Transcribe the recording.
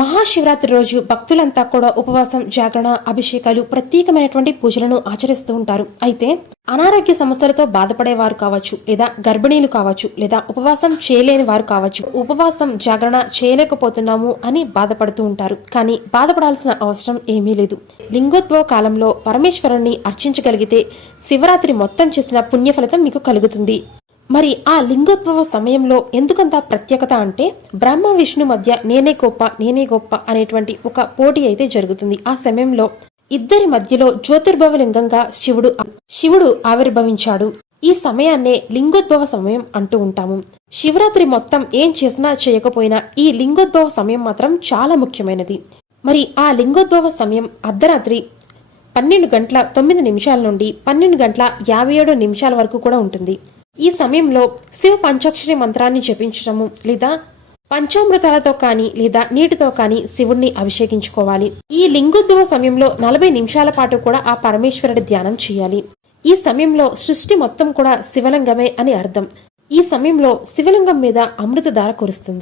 మహాశివరాత్రి రోజు భక్తులంతా కూడా ఉపవాసం, జాగరణ, అభిషేకాలు, ప్రత్యేకమైనటువంటి పూజలను ఆచరిస్తూ ఉంటారు. అయితే అనారోగ్య సమస్యలతో బాధపడేవారు కావచ్చు, లేదా గర్భిణీలు కావచ్చు, లేదా ఉపవాసం చేయలేని వారు కావచ్చు, ఉపవాసం, జాగరణ చేయలేకపోతున్నాము అని బాధపడుతూ ఉంటారు. కానీ బాధపడాల్సిన అవసరం ఏమీ లేదు. లింగోద్భవ కాలంలో పరమేశ్వరుణ్ణి అర్చించగలిగితే శివరాత్రి మొత్తం చేసిన పుణ్యఫలితం మీకు కలుగుతుంది. మరి ఆ లింగోద్భవ సమయంలో ఎందుకంత ప్రత్యేకత అంటే, బ్రహ్మ విష్ణు మధ్య నేనే గొప్ప అనేటువంటి ఒక పోటీ అయితే జరుగుతుంది. ఆ సమయంలో ఇద్దరి మధ్యలో జ్యోతిర్భవ లింగంగా శివుడు ఆవిర్భవించాడు. ఈ సమయాన్నే లింగోద్భవ సమయం అంటూ ఉంటాము. శివరాత్రి మొత్తం ఏం చేసినా చేయకపోయినా ఈ లింగోద్భవ సమయం మాత్రం చాలా ముఖ్యమైనది. మరి ఆ లింగోద్భవ సమయం అర్ధరాత్రి 12:09 నుండి 12:57 వరకు కూడా ఉంటుంది. ఈ సమయంలో శివ పంచాక్షరి మంత్రాన్ని జపించడము, లేదా పంచామృతాలతో కానీ లేదా నీటితో కానీ శివుణ్ణి అభిషేకించుకోవాలి. ఈ లింగోద్భవ సమయంలో 40 నిమిషాల పాటు కూడా ఆ పరమేశ్వరుడి ధ్యానం చేయాలి. ఈ సమయంలో సృష్టి మొత్తం కూడా శివలింగమే అని అర్థం. ఈ సమయంలో శివలింగం మీద అమృతధార కురుస్తుంది.